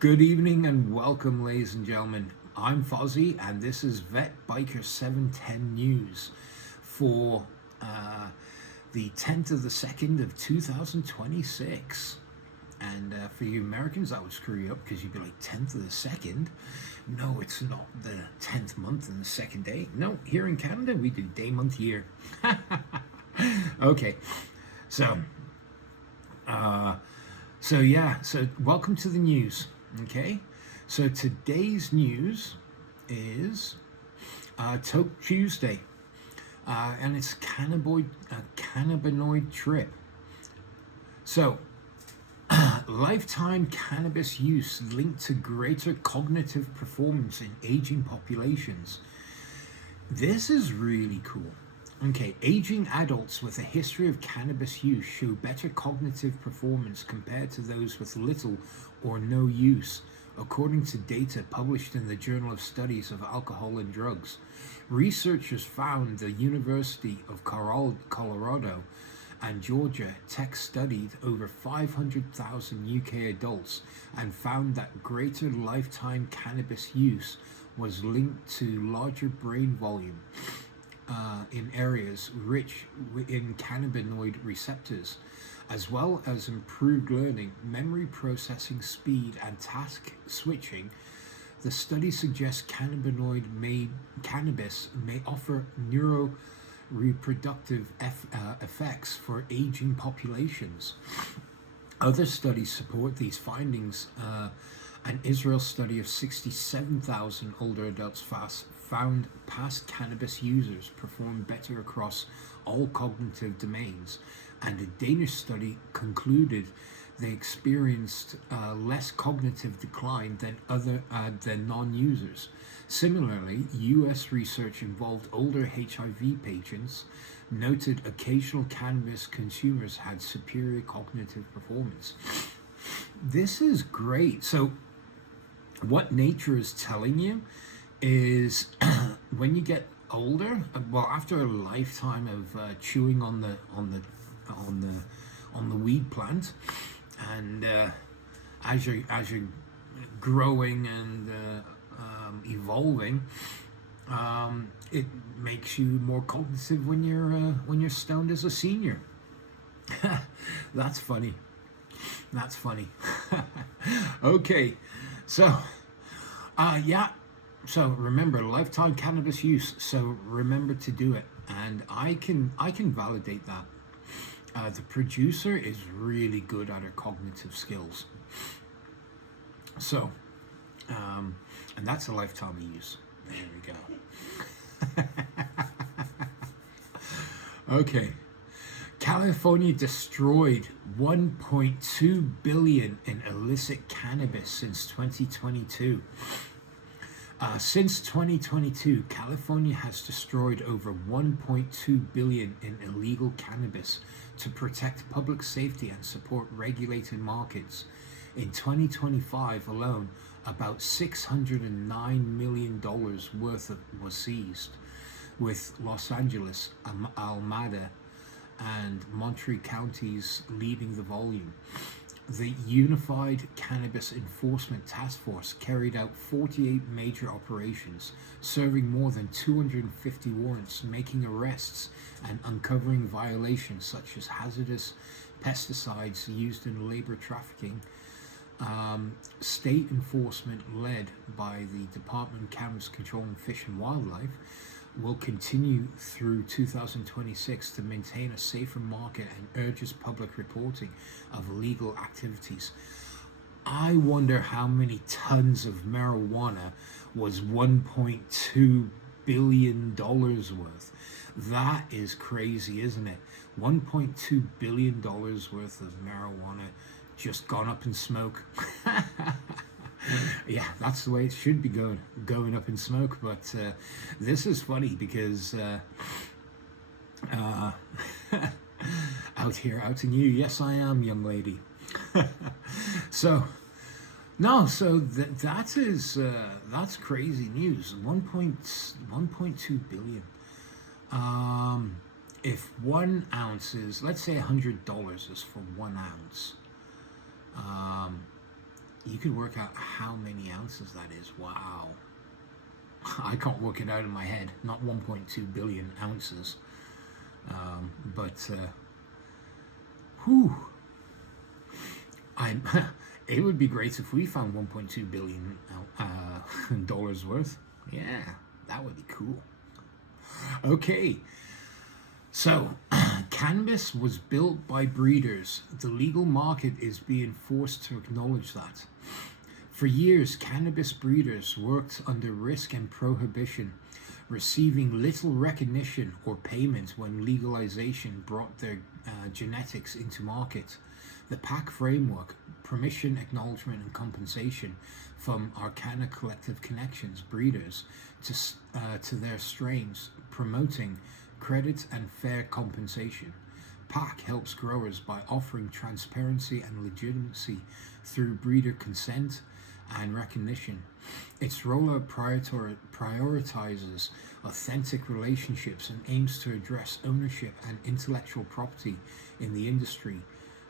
Good evening and welcome, ladies and gentlemen. I'm Fozzie, and this is Vet Biker 710 News for the 10th of the 2nd of 2026. And for you Americans, that would screw you up because you'd be like, 10th of the 2nd? No, it's not the 10th month and the second day. No, here in Canada, we do day, month, year. Okay, so, so welcome to the news. Okay, so today's news is Toke Tuesday, and it's cannabinoid trip. So, lifetime cannabis use linked to greater cognitive performance in aging populations. This is really cool. Okay, aging adults with a history of cannabis use show better cognitive performance compared to those with little or no use, according to data published in the Journal of Studies of Alcohol and Drugs. Researchers found the University of Colorado and Georgia Tech studied over 500,000 UK adults and found that greater lifetime cannabis use was linked to larger brain volume in areas rich in cannabinoid receptors, as well as improved learning, memory processing speed, and task switching. The study suggests cannabis may offer neuroreproductive effects for aging populations. Other studies support these findings. An Israel study of 67,000 older adults found past cannabis users performed better across all cognitive domains, and a Danish study concluded they experienced less cognitive decline than non-users. Similarly, U.S. research involved older HIV patients noted occasional cannabis consumers had superior cognitive performance. This is great. So, what nature is telling you is when you get older, well, after a lifetime of chewing on the weed plant, and as you're growing and evolving, it makes you more cognitive when you're stoned as a senior. That's funny. That's funny. Okay, so so remember, lifetime cannabis use, so remember to do it, and I can validate that. The producer is really good at her cognitive skills, so and that's a lifetime of use. There we go. Okay, California destroyed 1.2 billion in illicit cannabis since 2022. Since 2022, California has destroyed over 1.2 billion in illegal cannabis to protect public safety and support regulated markets. In 2025 alone, about $609 million worth was seized, with Los Angeles, Alameda, and Monterey counties leading the volume. The Unified Cannabis Enforcement Task Force carried out 48 major operations, serving more than 250 warrants, making arrests and uncovering violations such as hazardous pesticides used in labor trafficking. State enforcement, led by the Department of Cannabis Control and Fish and Wildlife, will continue through 2026 to maintain a safer market and urges public reporting of illegal activities. I wonder how many tons of marijuana was $1.2 billion worth. That is crazy, isn't it? $1.2 billion worth of marijuana just gone up in smoke. Yeah, that's the way it should be going up in smoke. But this is funny because out here, out in you, yes, I am, young lady. So that's crazy news. 1.2 billion. If 1 ounce is, let's say $100 is for 1 ounce. you could work out how many ounces that is. Wow. I can't work it out in my head. Not 1.2 billion ounces. But whew. I'm. It would be great if we found 1.2 billion dollars worth. Yeah, that would be cool. Okay, so cannabis was built by breeders. The legal market is being forced to acknowledge that. For years, cannabis breeders worked under risk and prohibition, receiving little recognition or payment when legalization brought their genetics into market. The PAC framework, permission, acknowledgement, and compensation from Arcana Collective Connections breeders to their strains, promoting credit and fair compensation. PAC helps growers by offering transparency and legitimacy through breeder consent and recognition. Its rollout prioritizes authentic relationships and aims to address ownership and intellectual property in the industry.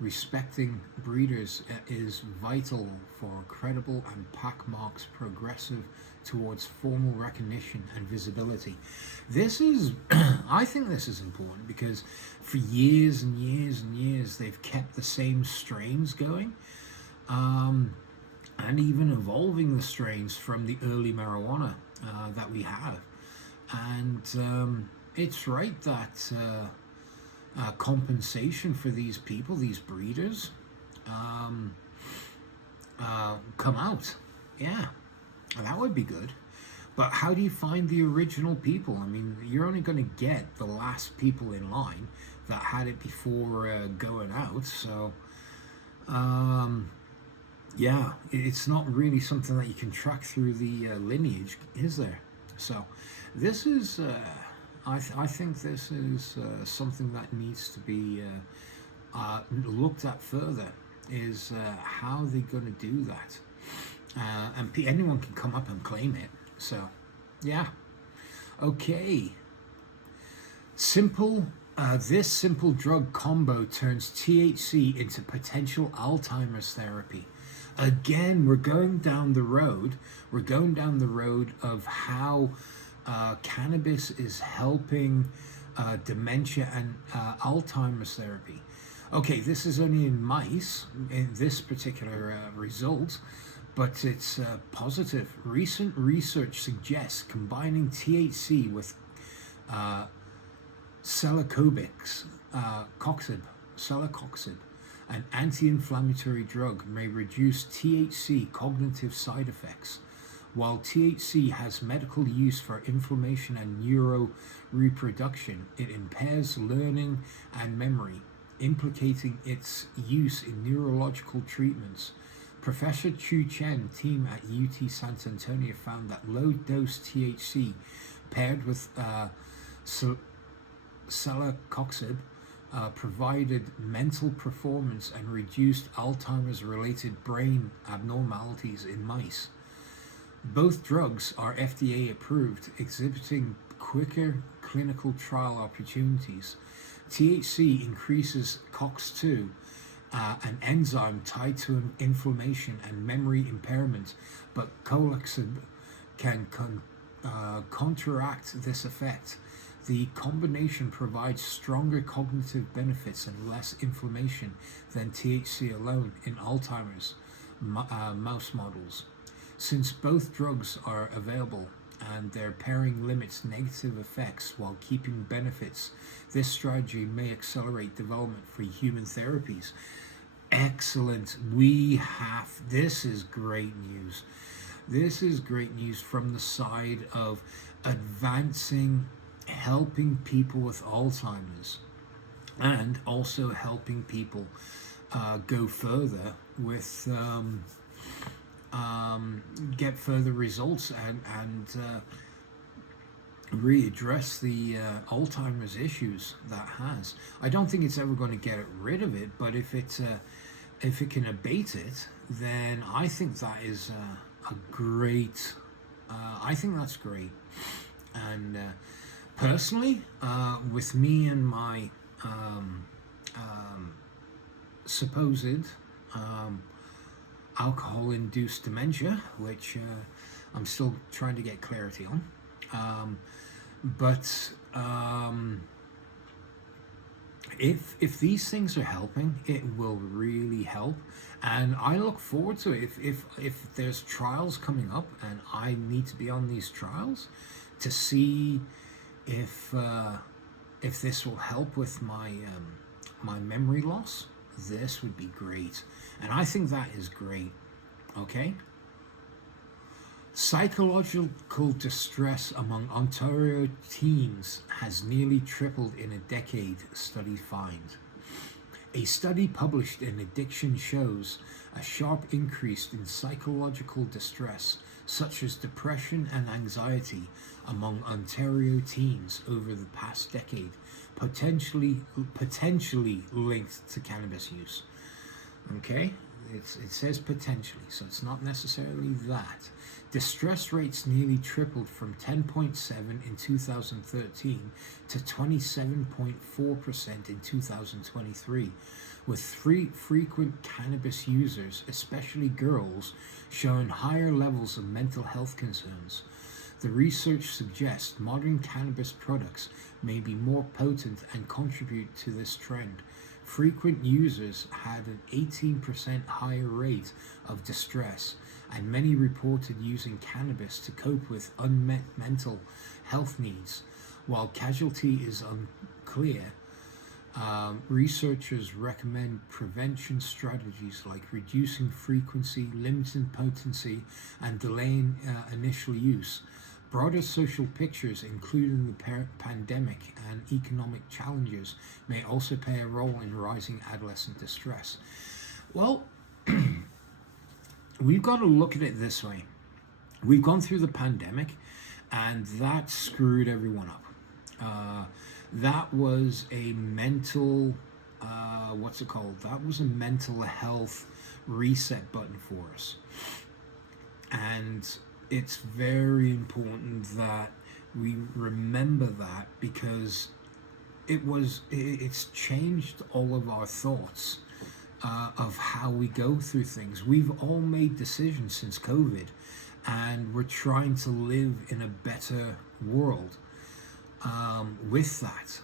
Respecting breeders is vital for credible, and PAC marks progressive towards formal recognition and visibility. This is, I think this is important because for years and years and years they've kept the same strains going, and even evolving the strains from the early marijuana that we have. And it's right that compensation for these people, these breeders, come out. Yeah, that would be good. But how do you find the original people? I mean, you're only going to get the last people in line that had it before going out. So, yeah, it's not really something that you can track through the lineage, is there? So, this is, I think this is something that needs to be looked at further, is how they're going to do that. And anyone can come up and claim it. So, yeah. Okay. This simple drug combo turns THC into potential Alzheimer's therapy. Again, we're going down the road. We're going down the road of how cannabis is helping dementia and Alzheimer's therapy. Okay, this is only in mice, in this particular result, but it's positive. Recent research suggests combining THC with celecoxib, an anti-inflammatory drug, may reduce THC cognitive side effects. While THC has medical use for inflammation and neuroreproduction, it impairs learning and memory, implicating its use in neurological treatments. Professor Chu Chen team at UT San Antonio found that low-dose THC paired with celecoxib provided mental performance and reduced Alzheimer's-related brain abnormalities in mice. Both drugs are FDA approved, exhibiting quicker clinical trial opportunities. THC increases COX-2, an enzyme tied to inflammation and memory impairment, but celecoxib can counteract this effect. The combination provides stronger cognitive benefits and less inflammation than THC alone in Alzheimer's mouse models. Since both drugs are available and their pairing limits negative effects while keeping benefits, this strategy may accelerate development for human therapies. Excellent. This is great news. This is great news from the side of advancing, helping people with Alzheimer's, and also helping people go further with get further results and readdress the Alzheimer's issues that has. I don't think it's ever going to get rid of it, but if it can abate it, then I think that is a great. I think that's great. And personally, with me and my supposed alcohol-induced dementia, which I'm still trying to get clarity on. But if these things are helping, it will really help, and I look forward to it. If there's trials coming up, and I need to be on these trials to see if this will help with my memory loss, this would be great, and I think that is great. Okay. Psychological distress among Ontario teens has nearly tripled in a decade, study finds. A study published in Addiction shows a sharp increase in psychological distress, such as depression and anxiety, among Ontario teens over the past decade, potentially linked to cannabis use. Okay? It says potentially, so it's not necessarily that. Distress rates nearly tripled from 10.7 in 2013 to 27.4% in 2023, with frequent cannabis users, especially girls, showing higher levels of mental health concerns. The research suggests modern cannabis products may be more potent and contribute to this trend. Frequent users had an 18% higher rate of distress, and many reported using cannabis to cope with unmet mental health needs. While casualty is unclear, researchers recommend prevention strategies like reducing frequency, limiting potency, and delaying initial use. Broader social pictures, including the pandemic and economic challenges, may also play a role in rising adolescent distress. Well, we've got to look at it this way. We've gone through the pandemic, and that screwed everyone up. That was a mental, That was a mental health reset button for us. And it's very important that we remember that, because it's changed all of our thoughts of how we go through things. We've all made decisions since COVID, and we're trying to live in a better world with that.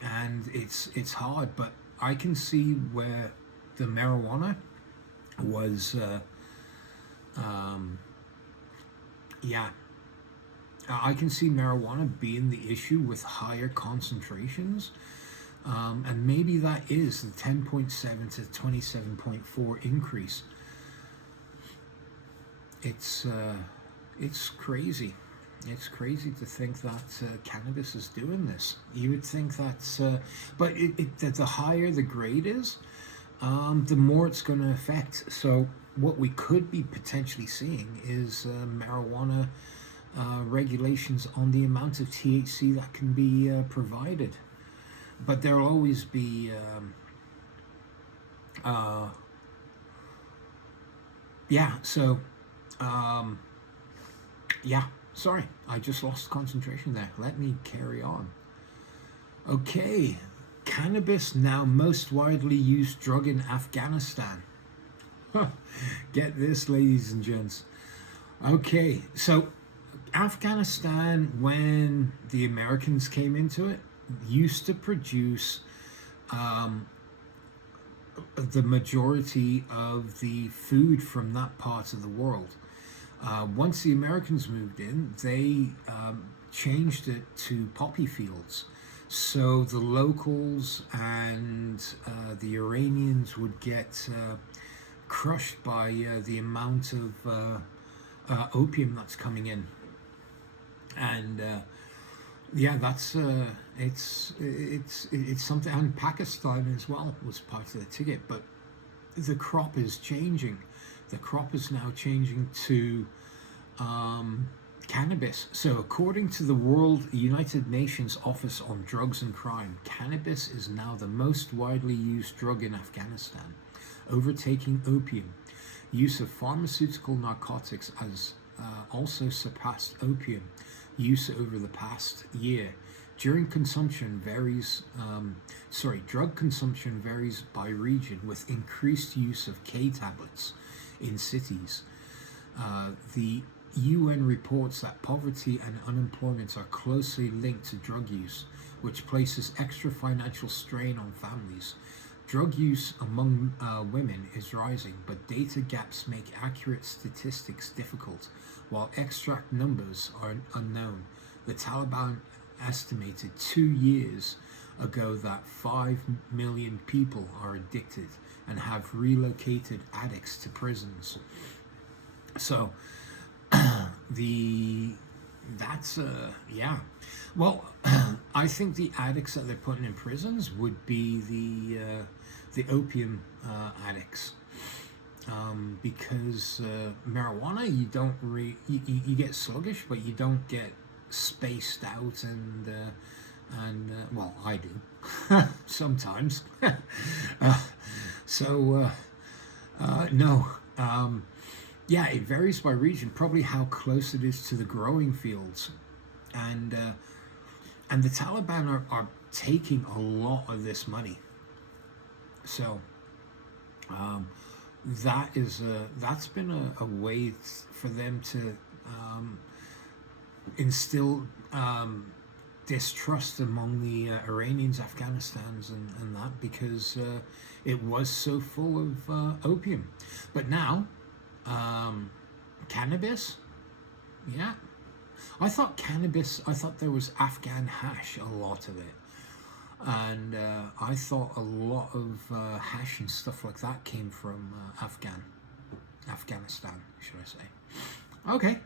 And it's hard, but I can see where the marijuana was I can see marijuana being the issue with higher concentrations, and maybe that is the 10.7 to 27.4 increase. It's crazy. It's crazy to think that cannabis is doing this. You would think that's, but that the higher the grade is, the more it's going to affect. So what we could be potentially seeing is marijuana regulations on the amount of THC that can be provided. But there'll always be sorry, I just lost concentration there. Let me carry on. Okay, cannabis now most widely used drug in Afghanistan. Get this, ladies and gents. Okay, so Afghanistan, when the Americans came into it, used to produce the majority of the food from that part of the world. Once the Americans moved in, they changed it to poppy fields. So the locals and the Iranians would get crushed by the amount of opium that's coming in. And that's it's something. And Pakistan as well was part of the ticket, but the crop is changing. The crop is now changing to cannabis. So according to the United Nations Office on Drugs and Crime, cannabis is now the most widely used drug in Afghanistan, overtaking opium. Use of pharmaceutical narcotics has also surpassed opium use over the past year. Drug consumption varies by region, with increased use of K tablets in cities. The UN reports that poverty and unemployment are closely linked to drug use, which places extra financial strain on families. Drug use among women is rising, but data gaps make accurate statistics difficult. While exact numbers are unknown, the Taliban estimated 2 years ago that 5 million people are addicted and have relocated addicts to prisons. So, that's yeah. Well, I think the addicts that they're putting in prisons would be the opium addicts, because marijuana, you don't you get sluggish, but you don't get spaced out and well, I do sometimes. So no. Yeah, it varies by region, probably how close it is to the growing fields, and the Taliban are taking a lot of this money. So that's been a way for them to instill distrust among the Iranians, Afghanistans, and that, because it was so full of opium. But now, cannabis, yeah. I thought there was Afghan hash, a lot of it. And I thought a lot of hash and stuff like that came from Afghanistan, should I say. Okay.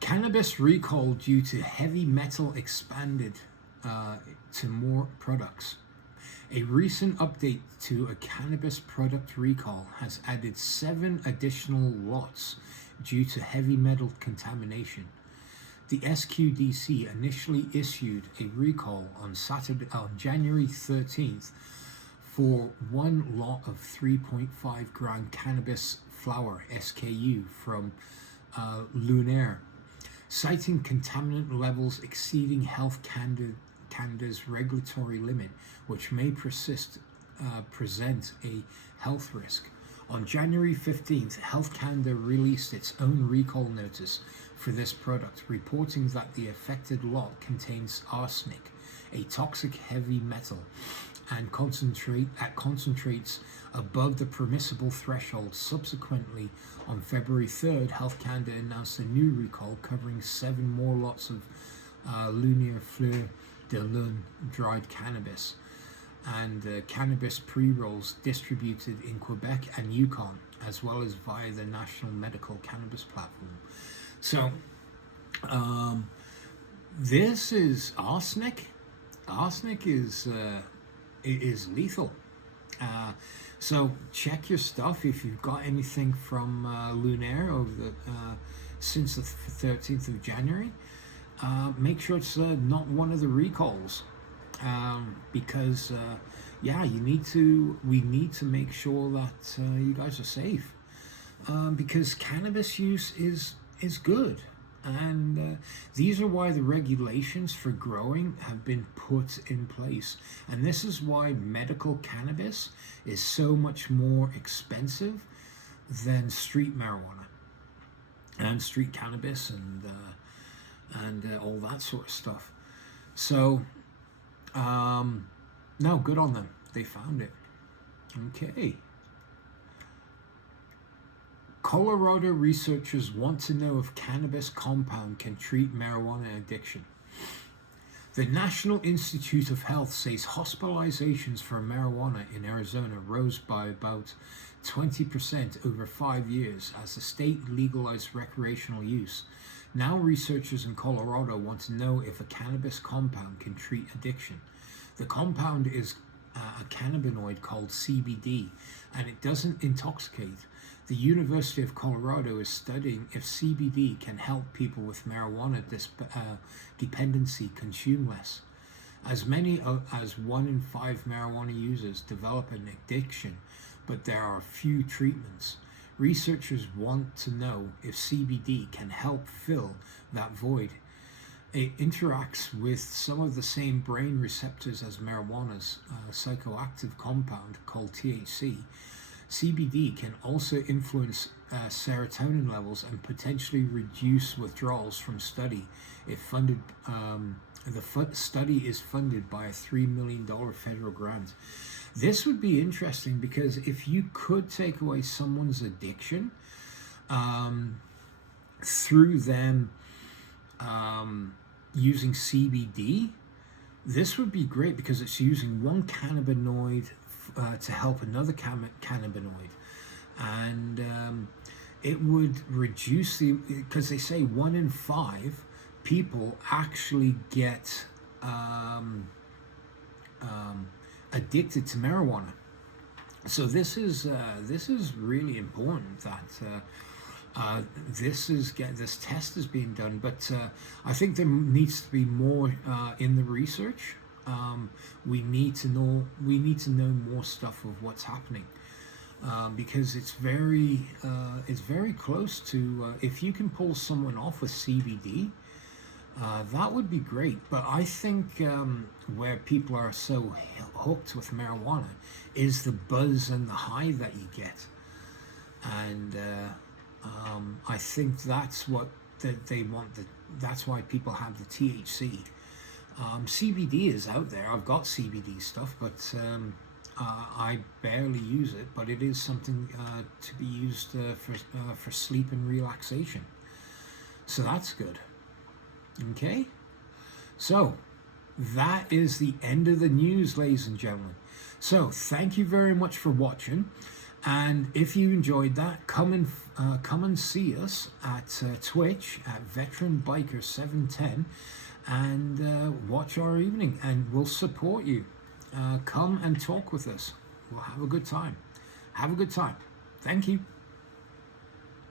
Cannabis recall due to heavy metal expanded to more products. A recent update to a cannabis product recall has added 7 additional lots due to heavy metal contamination. The SQDC initially issued a recall on January 13th for one lot of 3.5 gram cannabis flower SKU from Lunaire, citing contaminant levels exceeding Health Canada's regulatory limit, which may present a health risk. On January 15th, Health Canada released its own recall notice for this product, reporting that the affected lot contains arsenic, a toxic heavy metal, and concentrates above the permissible threshold. Subsequently, on February 3rd, Health Canada announced a new recall covering 7 more lots of Lunaire Fleur de Lune dried cannabis and cannabis pre-rolls distributed in Quebec and Yukon, as well as via the National Medical Cannabis Platform. So, this is arsenic. Arsenic is lethal. So check your stuff if you've got anything from Lunaire over since the 13th of January. Make sure it's not one of the recalls, because we need to make sure that you guys are safe, because cannabis use is good, and these are why the regulations for growing have been put in place, and this is why medical cannabis is so much more expensive than street marijuana and street cannabis and all that sort of stuff. So no, good on them, they found it. Okay. Colorado researchers want to know if cannabis compound can treat marijuana addiction. The National Institute of Health says hospitalizations for marijuana in Arizona rose by about 20% over 5 years as the state legalized recreational use. Now researchers in Colorado want to know if a cannabis compound can treat addiction. The compound is a cannabinoid called CBD, and it doesn't intoxicate. The University of Colorado is studying if CBD can help people with marijuana dependency consume less. As many as 1 in 5 marijuana users develop an addiction, but there are few treatments. Researchers want to know if CBD can help fill that void. It interacts with some of the same brain receptors as marijuana's psychoactive compound called THC. CBD can also influence serotonin levels and potentially reduce withdrawals from study if funded. Study is funded by a $3 million federal grant. This would be interesting because if you could take away someone's addiction through them using CBD, this would be great because it's using one cannabinoid to help another cannabinoid. And it would reduce because they say 1 in 5 people actually get addicted to marijuana. So this is really important that this test is being done. But I think there needs to be more in the research. We need to know more stuff of what's happening. Because it's very close to if you can pull someone off with CBD, that would be great. But I think where people are so hooked with marijuana is the buzz and the high that you get, and I think that's what they want. That's why people have the THC. CBD is out there. I've got CBD stuff, but I barely use it. But it is something to be used for sleep and relaxation. So that's good. Okay, so that is the end of the news, ladies and gentlemen. So thank you very much for watching, and if you enjoyed that, come and see us at Twitch at Veteran Biker 710 and watch our evening, and we'll support you. Come and talk with us. We'll have a good time. Have a good time. Thank you.